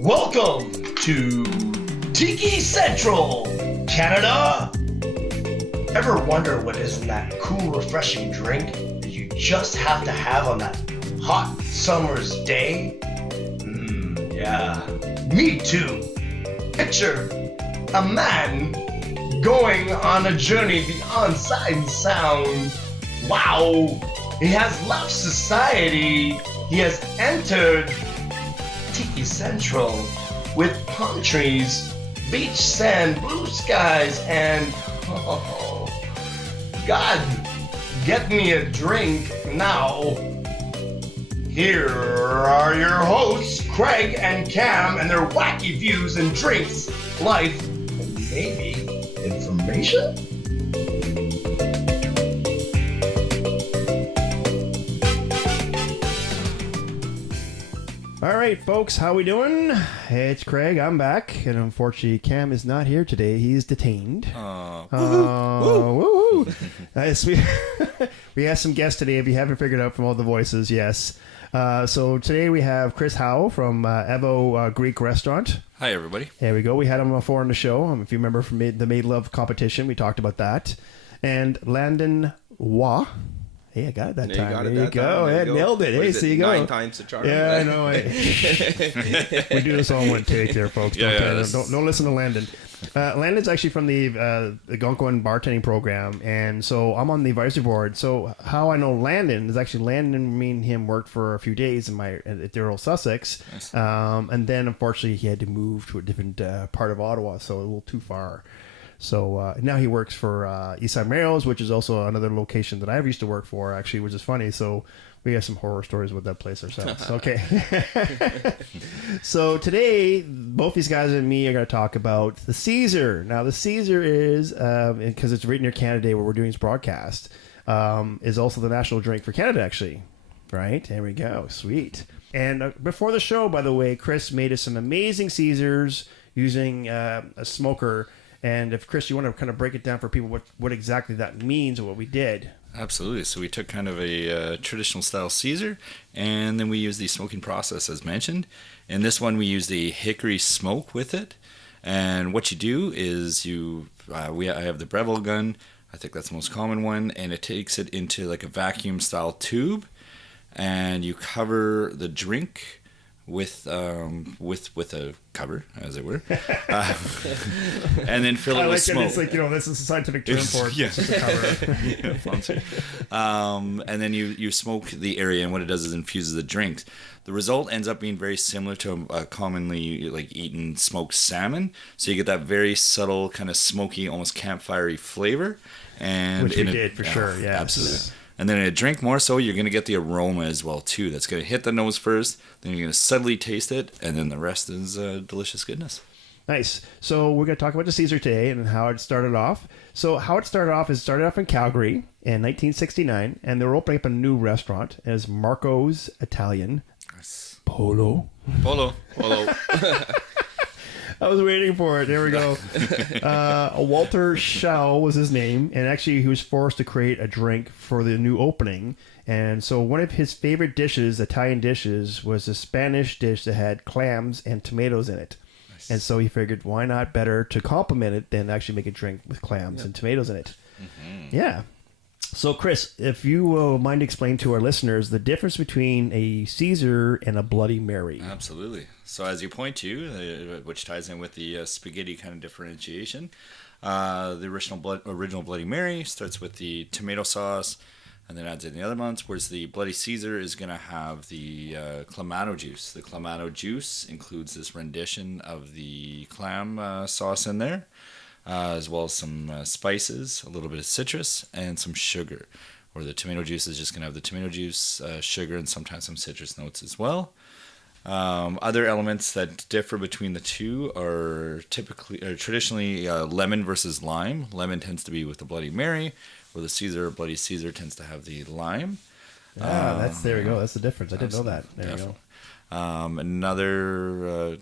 Welcome to Tiki Central, Canada. Ever wonder what is in that cool, refreshing drink that you just have to have on that hot summer's day? Yeah, me too. Picture a man going on a journey beyond sight and sound. Wow, he has left society. He has entered Tiki Central with palm trees, beach sand, blue skies, and God, get me a drink now. Here are your hosts, Craig and Cam, and their wacky views and drinks, life, and maybe information? All right, folks, how we doing? Hey, it's Craig. I'm back, and unfortunately, Cam is not here today. He's detained. Woo-hoo. Nice. We have some guests today. If you haven't figured out from all the voices, yes. So today we have Chris Howell from Evoo Greek Restaurant. Hi, everybody. There we go. We had him before on the show. If you remember from the Made Love competition, we talked about that. And Landon Wah. Hey, I got it that time. There you go. Nailed it. Hey, so you go. 9 times the charm. Yeah, I know. We do this all in one take there, folks. Don't listen to Landon. Landon's actually from the Algonquin Bartending Program, and so I'm on the advisory board. So how I know Landon is actually Landon, me and him worked for a few days at Durrell, Sussex. Nice. And then unfortunately he had to move to a different part of Ottawa, so a little too far. So now he works for Eastside Mario's, which is also another location that I've used to work for, actually, which is funny. So we have some horror stories with that place ourselves. Okay. So today, both these guys and me are going to talk about the Caesar. Now, the Caesar is, because it's right near Canada Day where we're doing this broadcast, is also the national drink for Canada, actually. Right? There we go. Sweet. And before the show, by the way, Chris made us some amazing Caesars using a smoker. And if, Chris, you want to kind of break it down for people what exactly that means or what we did. Absolutely. So we took kind of a traditional style Caesar, and then we used the smoking process as mentioned. In this one, we used a hickory smoke with it. And what you do is I have the Breville gun. I think that's the most common one. And it takes it into like a vacuum style tube. And you cover the drink with a cover, as it were, and then fill it with smoke. It's like, this is a scientific term for it. Yeah. It's just a cover. Yeah, fancy. And then you smoke the area, and what it does is infuses the drinks. The result ends up being very similar to a commonly eaten smoked salmon. So you get that very subtle kind of smoky, almost campfire-y flavor. And which we did for sure. Yeah, absolutely. And then in a drink more so, you're going to get the aroma as well, too. That's going to hit the nose first, then you're going to subtly taste it, and then the rest is delicious goodness. Nice. So we're going to talk about the Caesar today and how it started off. So how it started off in Calgary in 1969, and they were opening up a new restaurant as Marco's Italian. Nice. Polo. I was waiting for it. There we go. Walter Schau was his name, and actually he was forced to create a drink for the new opening. And so one of his favorite dishes, Italian dishes, was a Spanish dish that had clams and tomatoes in it. Nice. And so he figured, why not better to complement it than actually make a drink with clams and tomatoes in it? Mm-hmm. Yeah. So, Chris, if you will mind explain to our listeners the difference between a Caesar and a Bloody Mary. Absolutely. So, as you point to, which ties in with the spaghetti kind of differentiation, the original Bloody Mary starts with the tomato sauce and then adds in the other ones, whereas the Bloody Caesar is going to have the Clamato juice. The Clamato juice includes this rendition of the clam sauce in there. As well as some spices, a little bit of citrus, and some sugar. Or the tomato juice is just going to have the tomato juice, sugar, and sometimes some citrus notes as well. Other elements that differ between the two are traditionally lemon versus lime. Lemon tends to be with the Bloody Mary, where the Bloody Caesar tends to have the lime. There we go. That's the difference. I didn't know that. There you go. Another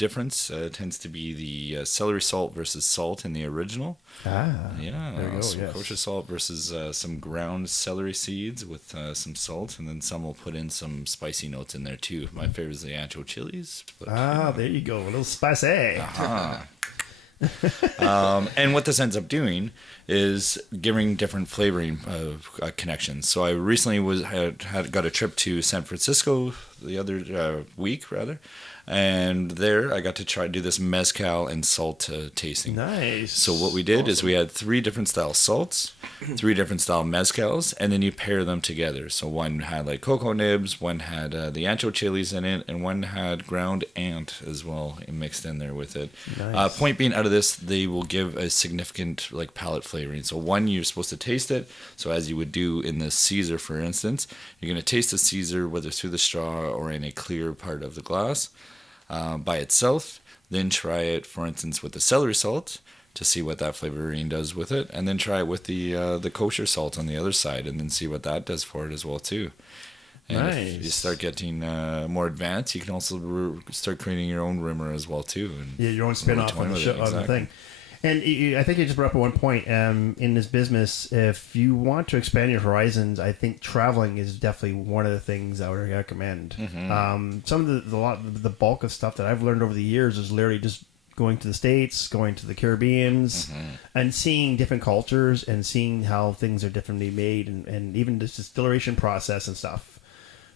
difference tends to be the celery salt versus salt in the original. Ah, Yeah, there you go, some yes. kosher salt versus some ground celery seeds with some salt, and then some will put in some spicy notes in there too. My favorite is the ancho chilies. But, There you go, a little spicy. Uh-huh. And what this ends up doing is giving different flavoring connections. So I recently got a trip to San Francisco the other week, rather, and there I got to do this mezcal and salt tasting. Nice. So what we did is we had 3 different style salts, 3 different style mezcals, and then you pair them together. So one had like cocoa nibs, one had the ancho chilies in it, and one had ground ant as well mixed in there with it. Nice. Point being, out of this, they will give a significant like palate flavoring. So one, you're supposed to taste it. So as you would do in the Caesar, for instance, you're going to taste the Caesar whether through the straw or in a clear part of the glass by itself. Then try it, for instance, with the celery salt to see what that flavoring does with it, and then try it with the kosher salt on the other side, and then see what that does for it as well too. And if you start getting more advanced, you can also start creating your own rimmer as well too. And your own spin-off on the thing. And I think you just brought up one point in this business. If you want to expand your horizons, I think traveling is definitely one of the things I would recommend. Mm-hmm. Some of the bulk of stuff that I've learned over the years is literally just going to the States, going to the Caribbeans, and seeing different cultures and seeing how things are differently made, and even the distillation process and stuff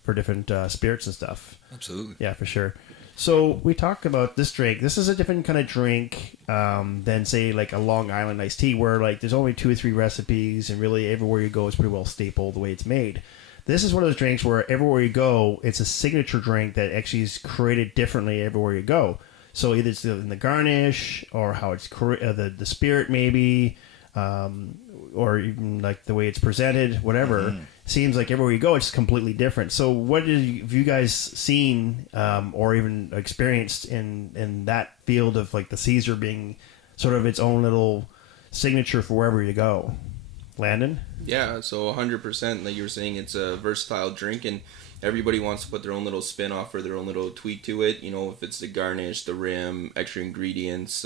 for different spirits and stuff. Absolutely. Yeah, for sure. So we talked about this drink. This is a different kind of drink than, say, like a Long Island iced tea, where like there's only 2 or 3 recipes, and really everywhere you go, it's pretty well staple the way it's made. This is one of those drinks where everywhere you go, it's a signature drink that actually is created differently everywhere you go. So either it's in the garnish, or how it's the spirit maybe, or even like the way it's presented, whatever. Seems like everywhere you go, it's completely different. So what have you guys seen or even experienced in that field of like the Caesar being sort of its own little signature for wherever you go? Landon? Yeah, so 100%, like you were saying, it's a versatile drink, and everybody wants to put their own little spin-off or their own little tweak to it. You know, if it's the garnish, the rim, extra ingredients,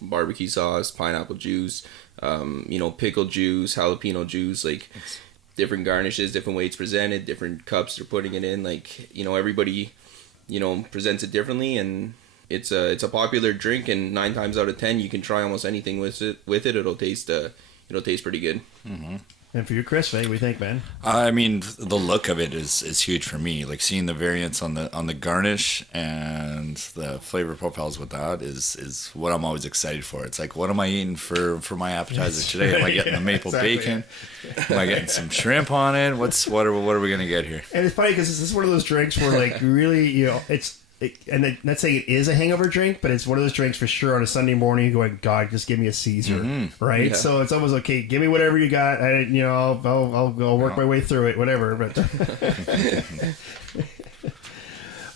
barbecue sauce, pineapple juice, pickle juice, jalapeno juice, like different garnishes, different way it's presented, different cups they're putting it in. Like, everybody, presents it differently, and it's a popular drink, and 9 times out of 10 you can try almost anything with it. It'll taste pretty good. Mm-hmm. And for you, Chris, what do you think, man? I mean, the look of it is huge for me. Like seeing the variants on the garnish and the flavor profiles with that is what I'm always excited for. It's like, what am I eating for my appetizer today? Am I getting the maple bacon? Am I getting some shrimp on it? What are we gonna get here? And it's funny because this is one of those drinks where, like, really, and I'm not saying it is a hangover drink, but it's one of those drinks for sure on a Sunday morning. You're going, God, just give me a Caesar, right? Yeah. So it's almost okay. Give me whatever you got. I'll work my way through it, whatever. But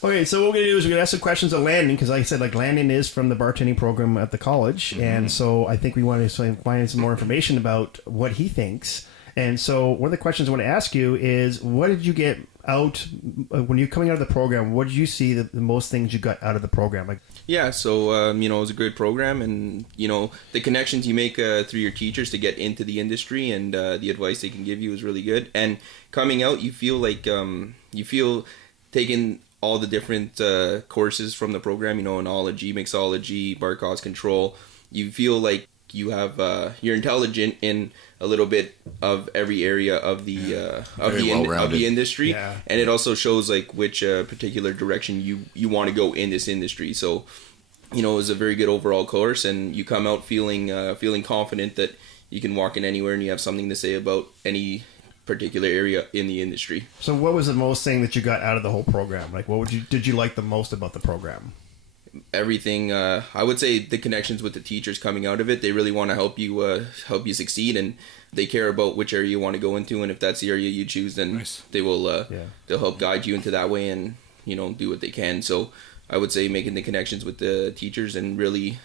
okay, so what we're gonna do is we're gonna ask some questions of Landon, because, like I said, like Landon is from the bartending program at the college, and so I think we want to find some more information about what he thinks. And so one of the questions I want to ask you is, what did you get out when you're coming out of the program? What did you see the most things you got out of the program? Like, yeah, so it was a good program, and the connections you make through your teachers to get into the industry, and the advice they can give you is really good. And coming out, you feel like taking all the different courses from the program, enology, mixology, bar cost control. You feel like you have you're intelligent in a little bit of every area of the industry, and it also shows like which particular direction you want to go in this industry. So it was a very good overall course, and you come out feeling confident that you can walk in anywhere and you have something to say about any particular area in the industry. So what was the most thing that you got out of the whole program? Like, what did you like the most about the program? Everything. I would say the connections with the teachers coming out of it. They really want to help you succeed, and they care about which area you want to go into, and if that's the area you choose, then they will they'll help guide you into that way, and do what they can. So I would say making the connections with the teachers and really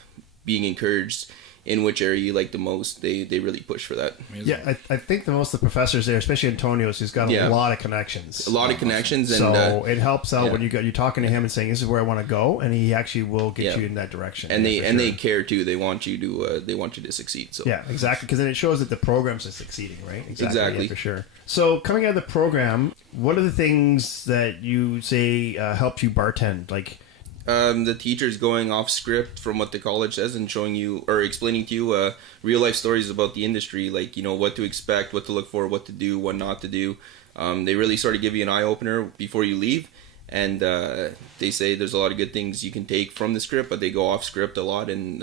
being encouraged in which area you like the most, they really push for that. Yeah, I think the most of the professors there, especially Antonio's, he's got a lot of connections. A lot of connections, and so it helps out when you're talking to him and saying this is where I want to go, and he actually will get you in that direction. And they care too. They want you to succeed. So yeah, exactly, because then it shows that the programs are succeeding, right? Exactly. Yeah, for sure. So coming out of the program, what are the things that you say helped you bartend? Like the teachers going off script from what the college says and showing you or explaining to you real life stories about the industry, like what to expect, what to look for, what to do, what not to do. They really sort of give you an eye opener before you leave, and they say there's a lot of good things you can take from the script, but they go off script a lot, and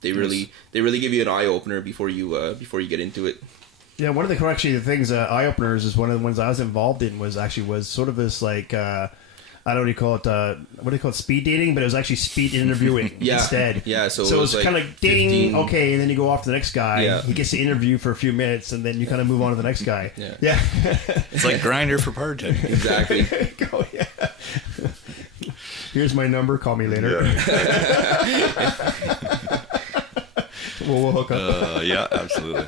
they really give you an eye opener before you get into it. Yeah, one of the things eye openers is one of the ones I was involved in was sort of this like. I don't know what do you call it, speed dating, but it was actually speed interviewing instead. Yeah, so it was like kind of ding, 15... okay, and then you go off to the next guy. Yeah. He gets to interview for a few minutes, and then you kind of move on to the next guy. Yeah. It's like Grindr for bartending. Exactly. Go, yeah. Here's my number. Call me later. Yeah. We'll hook up. Yeah, absolutely.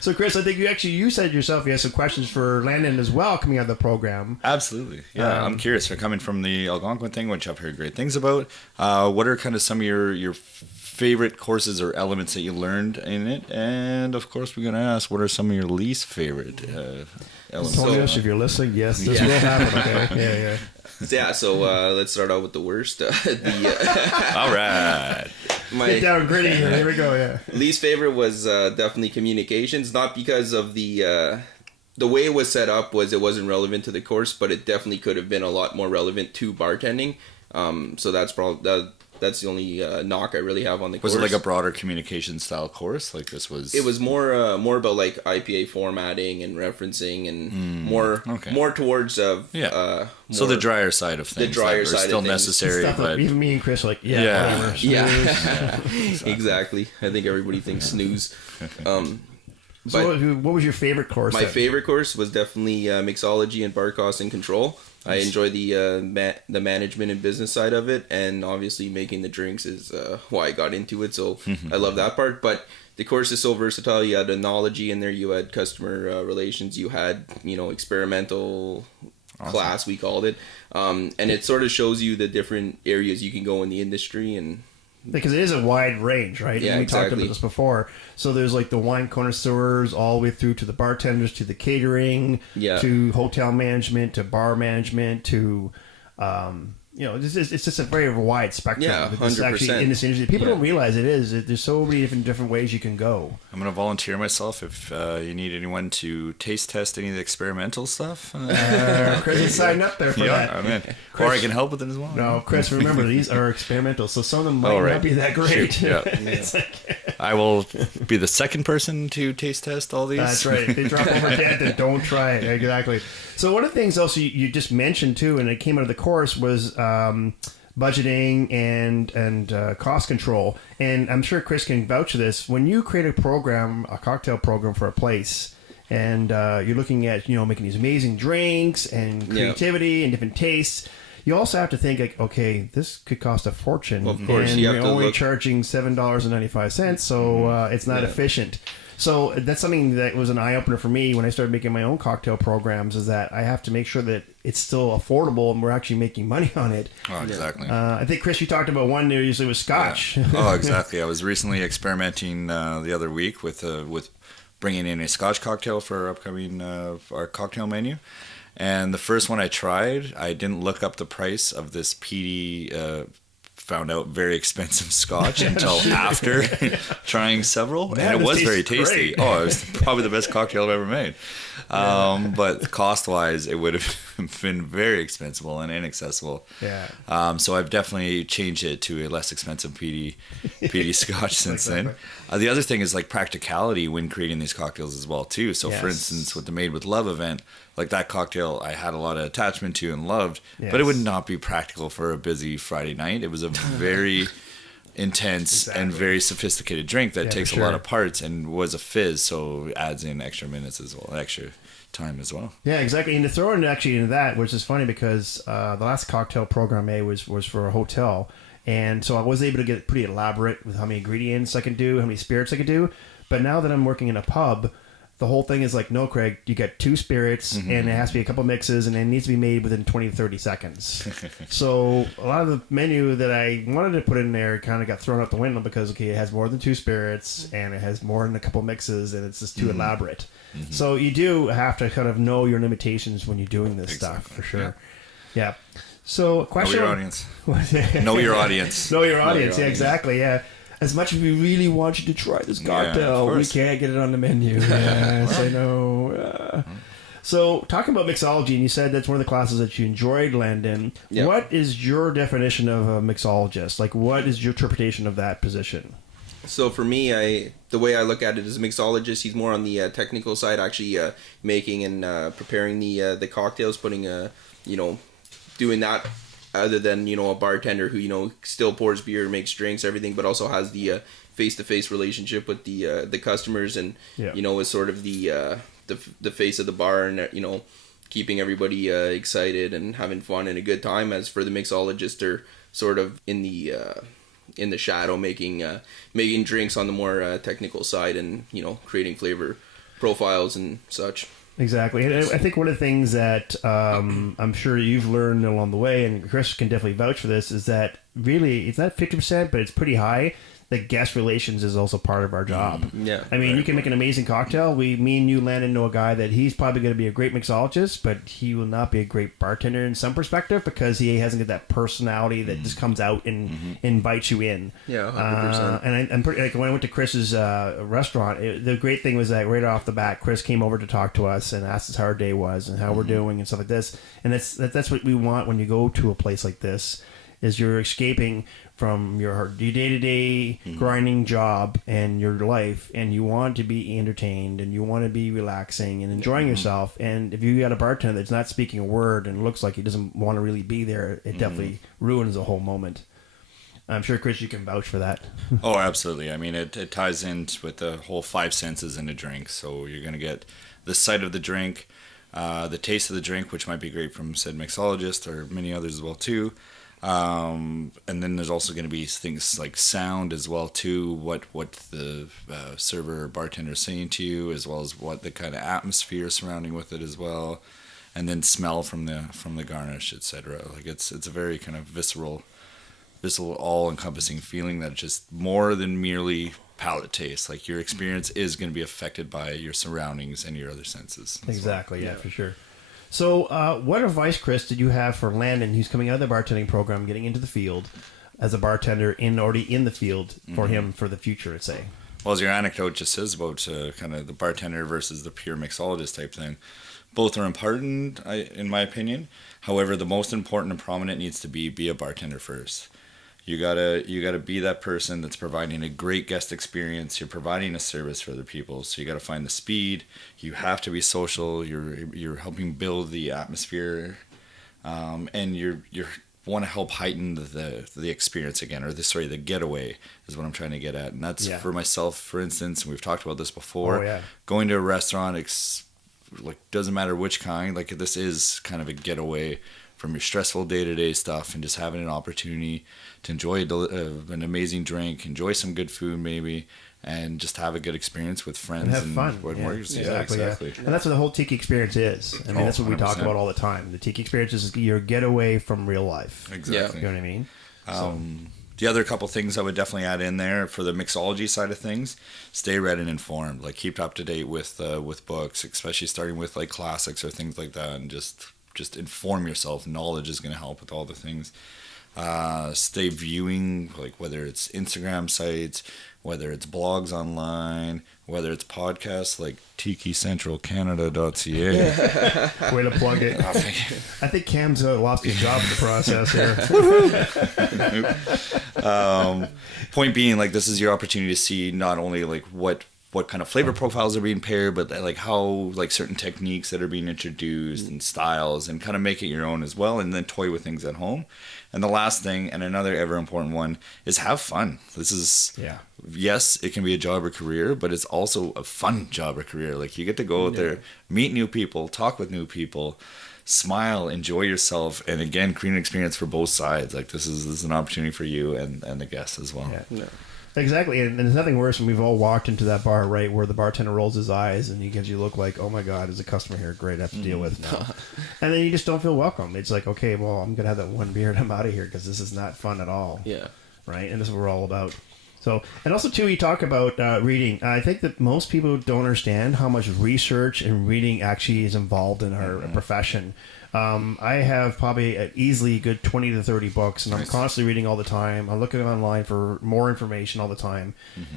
So, Chris, I think you said yourself you had some questions for Landon as well coming out of the program. Absolutely. Yeah, I'm curious. For coming from the Algonquin thing, which I've heard great things about, what are kind of some of your favorite courses or elements that you learned in it? And, of course, we're going to ask, what are some of your least favorite elements? Antonios, if you're listening, yes, this will happen, okay? Yeah. Yeah, so let's start out with the worst. All right. Get down gritty here. Here we go, yeah. Least favorite was definitely communications, not because of the way it was set up it wasn't relevant to the course, but it definitely could have been a lot more relevant to bartending. So that's the only knock I really have on the course. Was it like a broader communication style course? Like this was... It was more about like IPA formatting and referencing and more towards so the drier side of things. The drier side still of things. Necessary, stuff but... Like, even me and Chris are like, whatever. Exactly. I think everybody thinks snooze. So what was your favorite course? My favorite course was definitely mixology and bar cost and control. I enjoy the management and business side of it, and obviously making the drinks is why I got into it. So I love that part. But the course is so versatile. You had enology in there. You had customer relations. You had experimental class, we called it, and it sort of shows you the different areas you can go in the industry and. Because it is a wide range, right? Yeah, and we exactly. talked about this before. So there's like the wine connoisseurs all the way through to the bartenders, to the catering, to hotel management, to bar management, to, it's just a very wide spectrum. Yeah, 100%. Actually in this industry. People don't realize it is. There's so many different ways you can go. I'm going to volunteer myself if you need anyone to taste test any of the experimental stuff. Chris is signed up there for that. I'm in. Or I can help with it as well. No, Chris, remember, these are experimental, so some of them might not be that great. Shoot, I will be the second person to taste test all these. That's right. If they drop over dead, then don't try it. Exactly. So one of the things also you just mentioned too, and it came out of the course, was budgeting and cost control. And I'm sure Chris can vouch for this. When you create a cocktail program for a place, and you're looking at making these amazing drinks and creativity and different tastes, you also have to think like, okay, this could cost a fortune. Well, of course, and you you're have to only look... charging $7.95, so it's not efficient. So that's something that was an eye-opener for me when I started making my own cocktail programs, is that I have to make sure that it's still affordable and we're actually making money on it. Oh, exactly. I think, Chris, you talked about one there usually was Scotch. Yeah. Oh, exactly. I was recently experimenting the other week with bringing in a Scotch cocktail for our upcoming our cocktail menu. And the first one I tried, I didn't look up the price of this peaty, found out very expensive Scotch until after trying several. Man, and it was very tasty. Great. Oh, it was probably the best cocktail I've ever made. But cost-wise, it would have been very expensive and inaccessible. Yeah. So I've definitely changed it to a less expensive peaty Scotch since then. The other thing is like practicality when creating these cocktails as well too. So for instance, with the Made with Love event, like that cocktail I had a lot of attachment to and loved, but it would not be practical for a busy Friday night. It was a very intense and very sophisticated drink that takes a lot of parts and was a fizz, so adds in extra minutes as well, extra time as well. Yeah, exactly. And to throw in actually into that, which is funny because the last cocktail program was for a hotel. And so I was able to get pretty elaborate with how many ingredients I can do, how many spirits I can do. But now that I'm working in a pub, the whole thing is like, no, Craig, you got 2 spirits and it has to be a couple mixes and it needs to be made within 20 to 30 seconds. So a lot of the menu that I wanted to put in there kind of got thrown out the window because, okay, it has more than 2 spirits and it has more than a couple mixes and it's just too elaborate. So you do have to kind of know your limitations when you're doing this stuff, for sure. Yeah. So question. Know your audience. Know your audience. Know your audience. Yeah, exactly. Yeah. As much as we really want you to try this cocktail, we can't get it on the menu. Yes, I know. So, talking about mixology, and you said that's one of the classes that you enjoyed, Landon. Yeah. What is your definition of a mixologist? Like, what is your interpretation of that position? So for me, the way I look at it as a mixologist, he's more on the technical side, actually making and preparing the cocktails, putting doing that. Other than a bartender who still pours beer, makes drinks, everything, but also has the face-to-face relationship with the customers, and is sort of the face of the bar, and keeping everybody excited and having fun and a good time. As for the mixologist, they're sort of in the shadow, making drinks on the more technical side, and creating flavor profiles and such. Exactly. And I think one of the things that I'm sure you've learned along the way, and Chris can definitely vouch for this, is that really it's not 50%, but it's pretty high. That guest relations is also part of our job. Yeah. I mean, you can make an amazing cocktail. Me and you, Landon, know a guy that he's probably going to be a great mixologist, but he will not be a great bartender in some perspective because he hasn't got that personality that just comes out and invites you in. Yeah, 100%. And I'm pretty, like when I went to Chris's restaurant, the great thing was that right off the bat, Chris came over to talk to us and asked us how our day was and how we're doing and stuff like this. And that's what we want when you go to a place like this. Is you're escaping from your day-to-day grinding job and your life, and you want to be entertained and you want to be relaxing and enjoying yourself. And if you got a bartender that's not speaking a word and looks like he doesn't want to really be there, it definitely ruins the whole moment. I'm sure, Chris, you can vouch for that. Oh, absolutely. I mean, it ties in with the whole 5 senses in a drink. So you're going to get the sight of the drink, the taste of the drink, which might be great from said mixologist or many others as well too. And then there's also going to be things like sound as well too, what the server or bartender is saying to you, as well as what the kind of atmosphere surrounding with it as well, and then smell from the garnish, etc. Like it's a very kind of visceral, all-encompassing feeling that's just more than merely palate taste. Like your experience is going to be affected by your surroundings and your other senses. Exactly, yeah, for sure. So, what advice, Chris, did you have for Landon, who's coming out of the bartending program, getting into the field as a bartender, already in the field for him for the future, let's say? Well, as your anecdote just says about kind of the bartender versus the pure mixologist type thing, both are important, in my opinion. However, the most important and prominent needs to be a bartender first. You gotta be that person that's providing a great guest experience. You're providing a service for other people, so you gotta find the speed. You have to be social. You're helping build the atmosphere, and you want to help heighten the experience again, or the getaway is what I'm trying to get at. And that's for myself, for instance. And we've talked about this before. Oh, yeah. Going to a restaurant, doesn't matter which kind. Like this is kind of a getaway from your stressful day-to-day stuff, and just having an opportunity to enjoy an amazing drink, enjoy some good food maybe, and just have a good experience with friends and have fun. Exactly. And that's what the whole Tiki experience is. I mean, that's what we talk 100%. about all the time. The Tiki experience is your getaway from real life. Exactly. You know what I mean? The other couple things I would definitely add in there for the mixology side of things: stay read and informed. Like keep up to date with books, especially starting with like classics or things like that, and just inform yourself. Knowledge is going to help with all the things. Stay viewing, like whether it's Instagram sites, whether it's blogs online, whether it's podcasts like TikiCentralCanada.ca. Way to plug it. I think Cam's lost his job in the process here. Point being, like, this is your opportunity to see not only like what kind of flavor profiles are being paired, but like how like certain techniques that are being introduced and styles, and kind of make it your own as well, and then toy with things at home. And the last thing, and another ever important one, is have fun. This is, yes, it can be a job or career, but it's also a fun job or career. Like you get to go out there, meet new people, talk with new people, smile, enjoy yourself, and again, create an experience for both sides. Like this is an opportunity for you and the guests as well. Yeah. Exactly, and there's nothing worse when we've all walked into that bar, right, where the bartender rolls his eyes and he gives you a look like, oh my God, there's a customer here, great, I have to deal with now. And then you just don't feel welcome. It's like, okay, well, I'm going to have that one beer and I'm out of here because this is not fun at all. Yeah. Right, and this is what we're all about. So, and also, too, you talk about reading. I think that most people don't understand how much research and reading actually is involved in our profession. I have probably easily a good 20 to 30 books, and I'm constantly reading all the time. I'm looking online for more information all the time,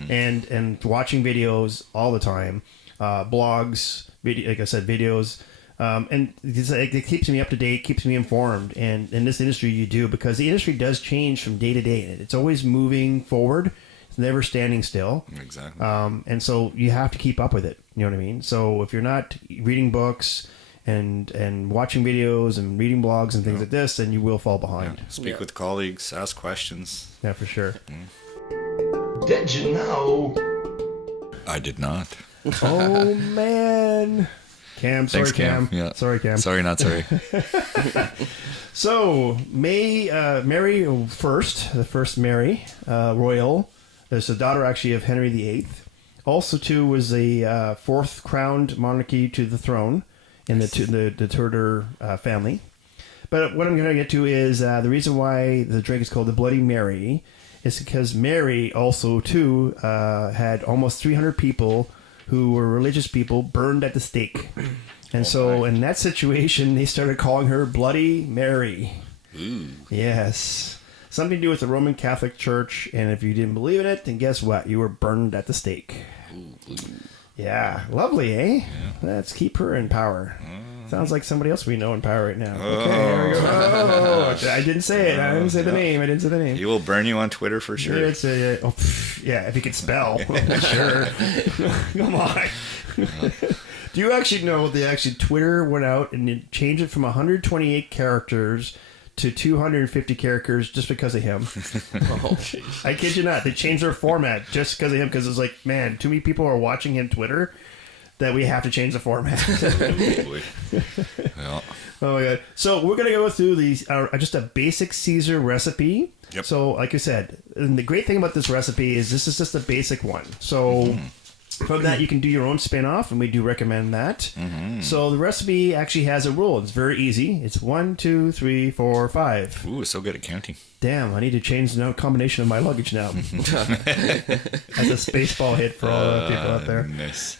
and watching videos all the time, blogs, like I said, videos. And it keeps me up to date, keeps me informed. And in this industry, you do, because the industry does change from day to day. It's always moving forward. It's never standing still. Exactly. And so you have to keep up with it. You know what I mean? So if you're not reading books and watching videos and reading blogs and things like this, then you will fall behind. Speak with colleagues, ask questions. Yeah, for sure. Did you know? I did not. Oh, man. Cam, sorry, Thanks, Cam. Yeah. Sorry, Cam. Sorry, not sorry. So, Mary first, the first Mary, royal, is the daughter actually of Henry VIII. Also, too, was a fourth crowned monarchy to the throne in the Tudor family. But what I'm going to get to is the reason why the drink is called the Bloody Mary is because Mary also, too, had almost 300 people who were religious people burned at the stake. And so in that situation, they started calling her Bloody Mary. Ooh. Yes. Something to do with the Roman Catholic Church. And if you didn't believe in it, then guess what? You were burned at the stake. Ooh. Yeah. Lovely, eh? Yeah. Let's keep her in power. Sounds like somebody else we know in power right now. Okay, here we go. Oh, I didn't say it. I didn't say the name. He will burn you on Twitter for sure. Yeah, if he could spell. Sure. Come on. Do you actually know Twitter went out and changed it from 128 characters to 250 characters just because of him? Oh, jeez. I kid you not. They changed their format just because of him, because it's like, man, too many people are watching him Twitter that we have to change the format. Yeah. Oh my God. So we're going to go through these, just a basic Caesar recipe. Yep. So like I said, and the great thing about this recipe is this is just a basic one. So from that, you can do your own spin-off, and we do recommend that. So the recipe actually has a rule. It's very easy. It's 1, 2, 3, 4, 5. Ooh, so good at counting. Damn, I need to change the combination of my luggage now. That's a Spaceball hit for all the people out there.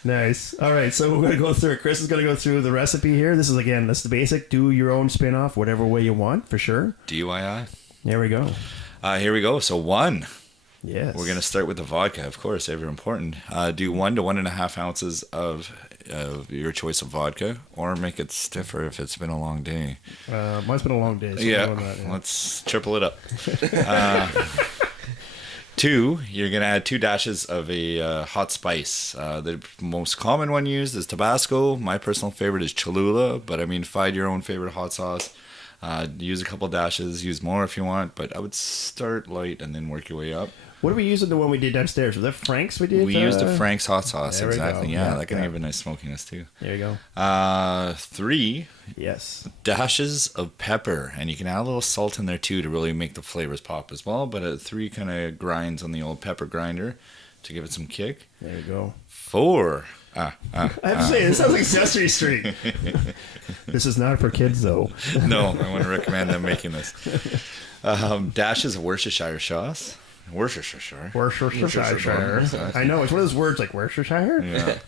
Nice. All right, so we're going to go through it. Chris is going to go through the recipe here. This is, again, that's the basic. Do your own spin-off, whatever way you want, for sure. DIY. There we go. Here we go. So 1. Yes. We're going to start with the vodka, of course, ever important. Do 1 to 1.5 ounces of your choice of vodka, or make it stiffer if it's been a long day. Mine's been a long day. So Yeah, let's triple it up. 2, you're going to add 2 dashes of a hot spice. The most common one used is Tabasco. My personal favorite is Cholula, but I mean, find your own favorite hot sauce. Use a couple dashes, use more if you want, but I would start light and then work your way up. What are we using the one we did downstairs? Was that Frank's we did? We used the Frank's hot sauce, there we exactly. go. Yeah, Yeah, that can yeah. have a nice smokiness too. There you go. 3 Yes. dashes of pepper, and you can add a little salt in there too to really make the flavors pop as well. But 3 kind of grinds on the old pepper grinder to give it some kick. There you go. 4. I have to say, this sounds like Sesame Street. This is not for kids, though. No, I want to recommend them making this. Dashes of Worcestershire sauce. Worcestershire. I know, it's one of those words like Worcestershire. Yeah.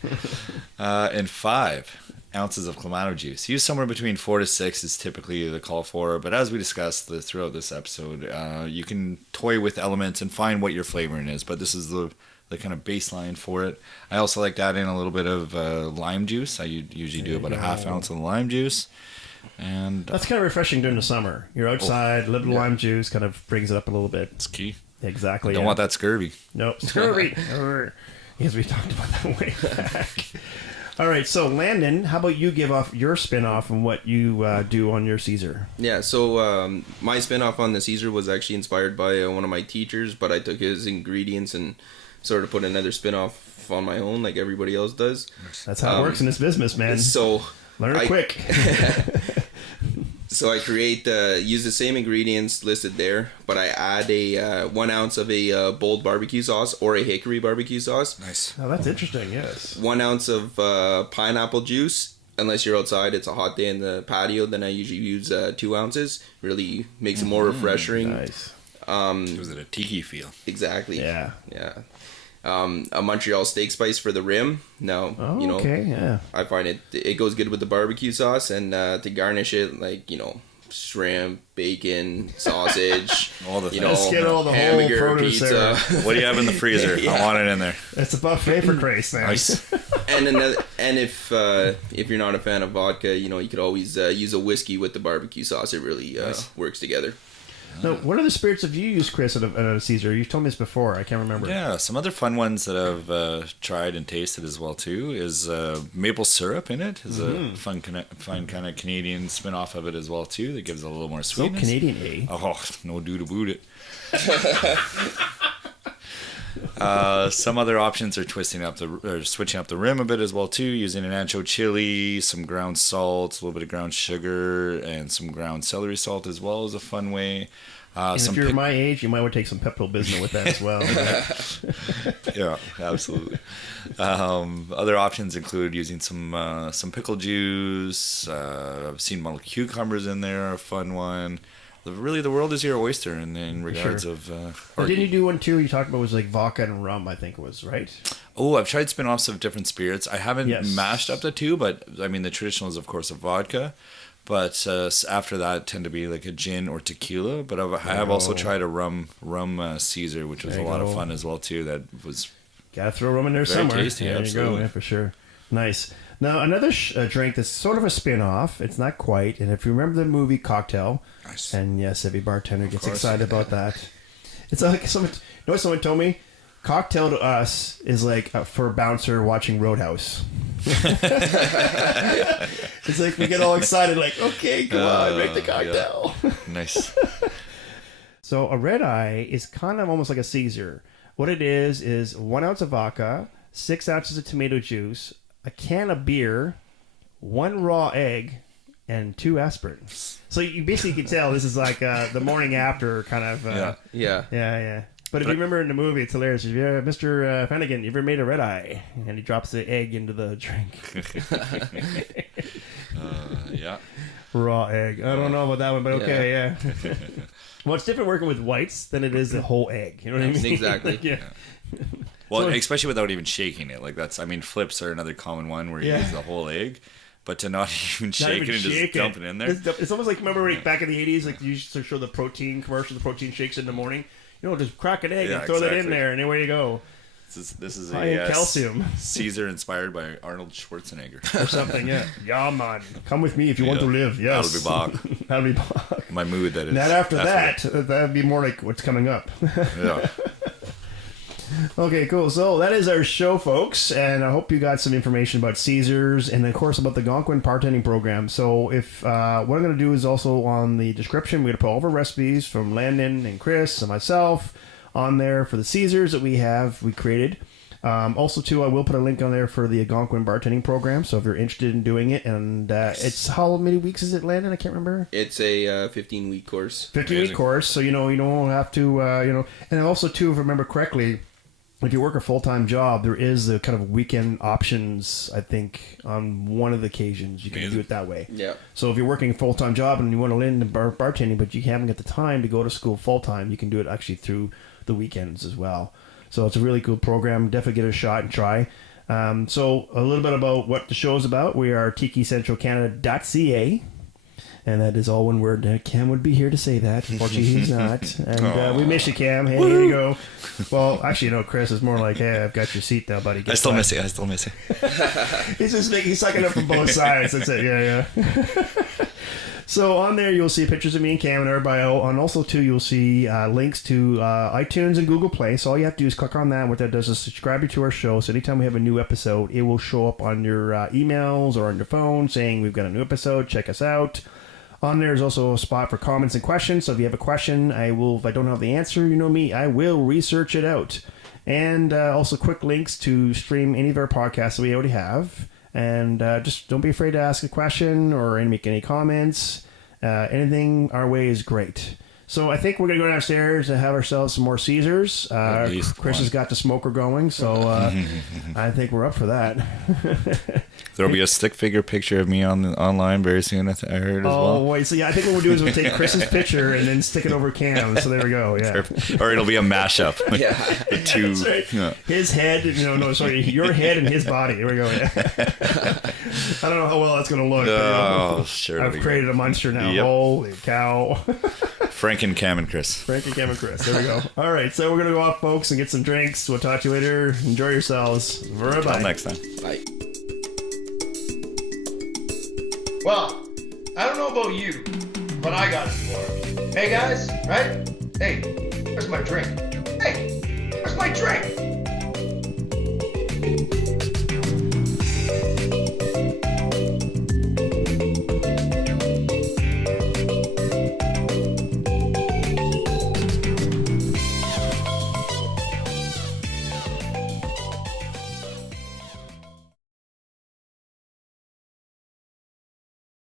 And 5 ounces of Clamato juice. Use somewhere between 4 to 6 is typically the call for. But as we discussed throughout this episode, you can toy with elements and find what your flavoring is. But this is the kind of baseline for it. I also like to add in a little bit of lime juice. I usually do about a half ounce of lime juice. And that's kind of refreshing during the summer. You're outside, a little lime juice kind of brings it up a little bit. It's key. Exactly. Don't want that scurvy. Nope. Scurvy. Yes, we talked about that way back. All right, so Landon, how about you give off your spin-off and what you do on your Caesar? Yeah, so my spin-off on the Caesar was actually inspired by one of my teachers, but I took his ingredients and sort of put another spin-off on my own like everybody else does. That's how it works in this business, man. So learn it quick. So I create, use the same ingredients listed there, but I add a 1 ounce of a bold barbecue sauce or a hickory barbecue sauce. Nice. Oh, that's interesting. Yes. 1 ounce of pineapple juice. Unless you're outside, it's a hot day in the patio, then I usually use 2 ounces. Really makes it more refreshing. Nice. Gives it a tiki feel. Exactly. Yeah. Yeah. A Montreal steak spice for the rim. Now, Oh, okay. Yeah. I find it goes good with the barbecue sauce, and to garnish it, like, shrimp, bacon, sausage, All the you things. know, Let's get all the whole hamburger, produce pizza. there. What do you have in the freezer? Yeah. I want it in there. It's a buffet for Grace, man. Nice. And if you're not a fan of vodka, you could always use a whiskey with the barbecue sauce. It really works together. Now, what other spirits have you used, Chris, at a Caesar? You've told me this before. I can't remember. Yeah, some other fun ones that I've tried and tasted as well too is maple syrup in it. Is a fun kind of Canadian spin off of it as well too. That gives it a little more So sweetness. Canadian, eh? Oh, no do to boot it. Some other options are switching up the rim a bit as well too, using an ancho chili, some ground salt, a little bit of ground sugar, and some ground celery salt as well is a fun way. And if you're my age, you might want to take some Pepto-Bismol with that as well. Yeah, absolutely. Other options include using some pickle juice. I've seen muddled cucumbers in there, a fun one. Really, the world is your oyster in regards Sure. of... Well, didn't you do one too? You talked about was like vodka and rum, I think it was, right? Oh, I've tried spin-offs of different spirits. I haven't Yes. mashed up the two, but I mean, the traditional is, of course, a vodka. But after that, tend to be like a gin or tequila. But I have also tried a rum Caesar, which was There a you lot of go. fun as well, too. That was... Gotta throw rum in there Very somewhere. tasty, there you absolutely. go, yeah, for sure. Nice. Now, another drink that's sort of a spin-off. It's not quite. And if you remember the movie Cocktail, Nice. and yes, every bartender gets course. excited about that. It's like someone told me? Cocktail to us is like for a bouncer watching Roadhouse. It's like we get all excited, like, okay, come on, make the cocktail. Yeah. Nice. So a red eye is kind of almost like a Caesar. What it is 1 ounce of vodka, 6 ounces of tomato juice, a can of beer, 1 raw egg, and 2 aspirin. So you basically can tell this is like the morning after kind of. Yeah. Yeah. But if you remember in the movie, it's hilarious. If you're Mr. Finnegan, you ever made a red eye? And he drops the egg into the drink. Yeah. Raw egg. I don't know about that one, but okay, yeah. Well, it's different working with whites than it is the whole egg. You know what I mean? Exactly. Yeah. Well, So- especially without even shaking it. Like flips are another common one where you use the whole egg. But to not even Not shake even it and just shake dump it in there. It's almost like, remember like back in the 80s, like you used to show the protein commercial, the protein shakes in the morning. Just crack an egg Yeah, and throw that in exactly. there, and away you go. This is High in calcium. Caesar inspired by Arnold Schwarzenegger. Or something, yeah. Yeah, man. Come with me if you want to live, yes. That'll be back. That'll be back. My mood, that is. Not after that'd be more like what's coming up. Yeah. Okay, cool. So that is our show, folks, and I hope you got some information about Caesars and, of course, about the Algonquin Bartending Program. So if what I'm going to do is also on the description, we're going to put all of our recipes from Landon and Chris and myself on there for the Caesars that we created. Also, too, I will put a link on there for the Algonquin Bartending Program. So if you're interested in doing it, and it's how many weeks is it, Landon? I can't remember. It's a 15-week course. 15-week course, so you don't have to, and also too, if I remember correctly, if you work a full-time job, there is a kind of weekend options, I think, on one of the occasions. You can do it that way. Yeah. So if you're working a full-time job and you want to learn bartending, but you haven't got the time to go to school full-time, you can do it actually through the weekends as well. So it's a really cool program. Definitely give it a shot and try. So a little bit about what the show is about. We are TikiCentralCanada.ca. And that is all one word. Cam would be here to say that. Unfortunately, he's not. And we miss you, Cam. Hey, here you go. Well, actually, no, Chris is more like, hey, I've got your seat now, buddy. I still miss it. He's just he's sucking up from both sides. That's it. Yeah. So on there, you'll see pictures of me and Cam in our bio. And also, too, you'll see links to iTunes and Google Play. So all you have to do is click on that. What that does is subscribe you to our show. So anytime we have a new episode, it will show up on your emails or on your phone saying we've got a new episode. Check us out. On there is also a spot for comments and questions. So if you have a question, if I don't have the answer, you know me, I will research it out. And also quick links to stream any of our podcasts that we already have. And just don't be afraid to ask a question or make any comments. Anything our way is great. So I think we're going to go downstairs and have ourselves some more Caesars. Chris has got the smoker going, so I think we're up for that. There'll be a stick figure picture of me online very soon, I heard as well. Oh, wait. So, yeah, I think what we'll do is we'll take Chris's picture and then stick it over Cam. So there we go, yeah. Perfect. Or it'll be a mashup. Yeah. Two. That's right. Yeah. His head, your head and his body. Here we go. Yeah. I don't know how well that's going to look. Oh, sure. I've created a monster now. Yep. Holy cow. Frank and Cam and Chris. Frank and Cam and Chris. There we go. All right, so we're going to go off, folks, and get some drinks. We'll talk to you later. Enjoy yourselves. Bye-bye. Until next time. Bye. Well, I don't know about you, but I got it for him. Hey guys, right? Hey, where's my drink? Hey, where's my drink?